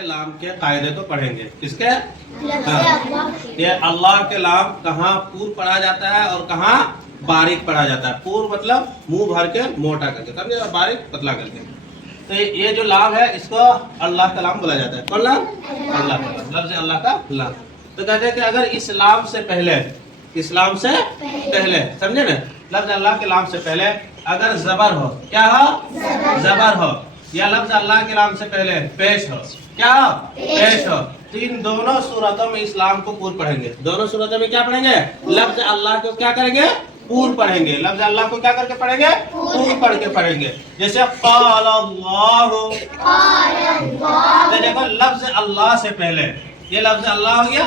لام کے قاعدے کو پڑھیں گے. کس کے؟ یہ اللہ کے لام کہاں پور پڑھا جاتا ہے اور کہاں باریک پڑھا جاتا ہے. پور مطلب منہ بھر کے موٹا کر کے, سمجھے, اور باریک پتلا کر کے. تو یہ جو لام ہے اس کو اللہ کا لام بولا جاتا ہے. کون لام؟ اللہ کا لام, لفظ اللہ کا لام. تو کہتے ہیں کہ اگر اسلام سے پہلے, اسلام سے پہلے, سمجھے نا, لفظ اللہ کے لام سے پہلے اگر زبر ہو, کیا ہو؟ زبر ہو, یا لفظ اللہ کے لام سے پہلے پیش ہو, کیا ہو؟ پیش ہو, تو ان دونوں صورتوں میں اسلام کو پور پڑھیں گے. دونوں صورتوں میں کیا پڑھیں گے؟ لفظ اللہ کو کیا کریں گے؟ پور پڑھیں گے. لفظ اللہ کو کیا کر کے پڑھیں گے؟ پور پڑھ کے پڑھیں گے. جیسے قال اللہ, تو دیکھو لفظ اللہ سے پہلے, یہ لفظ اللہ ہو گیا,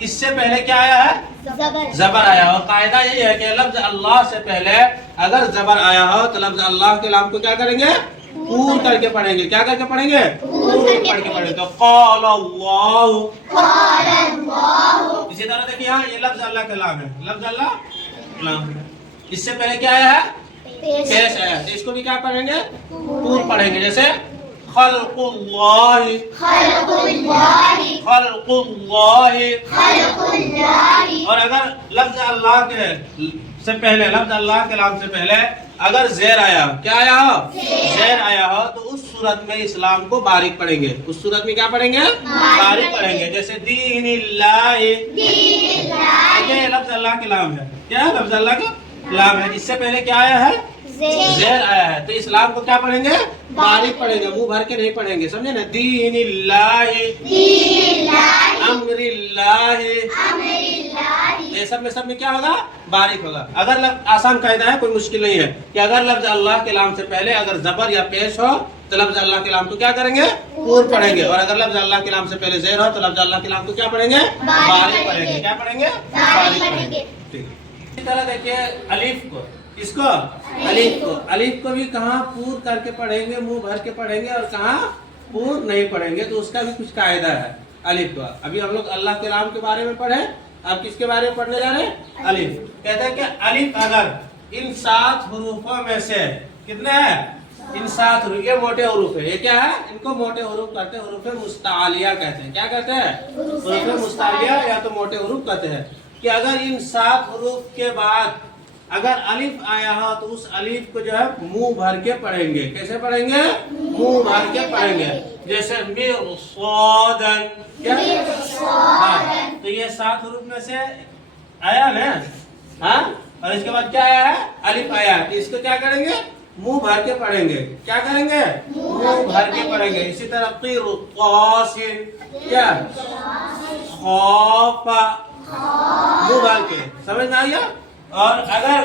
اس سے پہلے کیا آیا ہے؟ زبر آیا. اور قاعدہ یہی ہے کہ لفظ اللہ سے پہلے اگر زبر آیا ہو تو لفظ اللہ کے لام کو کیا کریں گے؟ پور کر کے پڑھیں گے. کیا کر کے پڑھیں گے؟ پور پڑھ کے پڑھیں گے. تو قال اللہ, اسی طرح دیکھیے یہاں یہ لفظ اللہ کا لام ہے, لفظ اللہ لام, اس سے پہلے کیا آیا ہے؟ پیش آیا. تو اس کو بھی کیا پڑھیں گے؟ پور پڑھیں گے. جیسے خلق اللہ, خلق اللہ, خلق اللہ. اور اگر لفظ اللہ کے سے پہلے, لفظ اللہ کے لام سے پہلے اگر زیر آیا, کیا آیا ہو؟ زیر آیا ہو, تو اس صورت میں اسلام کو باریک پڑھیں گے. اس صورت میں کیا پڑھیں گے؟ باریک پڑھیں گے. جیسے دین اللہ, یہ لفظ اللہ کے لام ہے. کیا ہے؟ لفظ اللہ کا لام ہے. اس سے پہلے کیا آیا ہے؟ زیر آیا ہے. تو اسلام کو کیا پڑھیں گے؟ باریک پڑھیں گے, منہ بھر کے نہیں پڑھیں گے, سمجھے نا. دین اللہ, امر اللہ, یہ سب میں کیا ہوگا؟ باریک ہوگا. اگر آسان قاعدہ ہے, کوئی مشکل نہیں ہے, کہ اگر لفظ اللہ کے لام سے پہلے اگر زبر یا پیش ہو تو لفظ اللہ کے لام کو کیا کریں گے؟ پور پڑھیں گے. اور اگر لفظ اللہ کے لام سے پہلے زیر ہو تو لفظ اللہ کے لام کو کیا پڑھیں گے؟ باریک پڑھیں گے. کیا پڑھیں گے؟ باریک پڑھیں گے. ٹھیک ہے. اسی طرح دیکھیے الف کو, اس کو الف کو, الف کو بھی کہاں پور کر کے پڑھیں گے, منہ بھر کے پڑھیں گے, اور کہاں پور نہیں پڑھیں گے. تو اس کا بھی کچھ قاعدہ ہے الف کا. ابھی ہم لوگ اللہ کے لام کے بارے میں پڑھے, اب کس کے بارے میں پڑھنے جا رہے ہیں؟ الف. کہتے ہیں کہ الف اگر ان 7 حروفوں میں سے, کتنے ہیں؟ ان 7 حروف, یہ موٹے حروف ہے. یہ کیا ہے؟ ان کو موٹے حروف کہتے ہیں, حروف مستعلیہ کہتے ہیں. کیا کہتے ہیں؟ حروف مستعلیہ یا تو موٹے حروف کہتے ہیں. کہ اگر ان 7 حروف کے بعد اگر الف آیا ہو تو اس الف کو جو ہے منہ بھر کے پڑھیں گے. کیسے پڑھیں گے؟ منہ بھر کے پڑھیں گے. جیسے مرصادن, کیا؟ تو یہ 7 حروف میں سے آیا نا, ہاں, اور اس کے بعد کیا آیا ہے؟ الف آیا. تو اس کو کیا کریں گے؟ منہ بھر کے پڑھیں گے. کیا کریں گے؟ منہ بھر کے پڑھیں گے. اسی طرح قرطاس, کیا؟ خوفا, منہ بھر کے. سمجھ میں آیا؟ اور اگر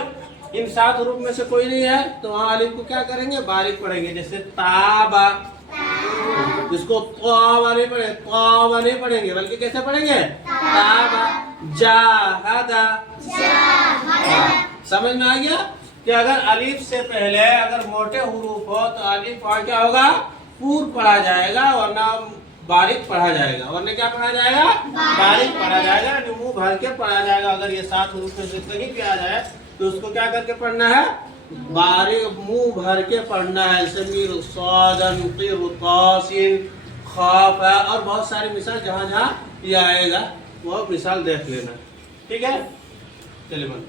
ان 7 حروف میں سے کوئی نہیں ہے تو وہاں الف کو کیا کریں گے؟ باریک پڑھیں گے. جیسے تابا, اس کو طابا نہیں پڑھیں, طابا نہیں پڑھیں گے, بلکہ کیسے پڑھیں گے؟ تابا. جاہدا, سمجھ میں آ گیا کہ اگر الف سے پہلے اگر موٹے حروف ہو تو الف وہاں کیا ہوگا؟ پور پڑھا جائے گا, ورنہ باریک پڑھا جائے گا. ورنہ کیا پڑھا جائے گا؟ باریک پڑھا جائے گا, منہ بھر کے پڑھا جائے گا. اگر یہ 7 حروف میں سے کہیں بھی آ جائے تو اس کو کیا کر کے پڑھنا ہے؟ باریک, منہ بھر کے پڑھنا ہے. سمیر صادن, قرطاسن, خافا, اور بہت ساری مثال جہاں جہاں یہ آئے گا وہ مثال دیکھ لینا. ٹھیک ہے, چلیے.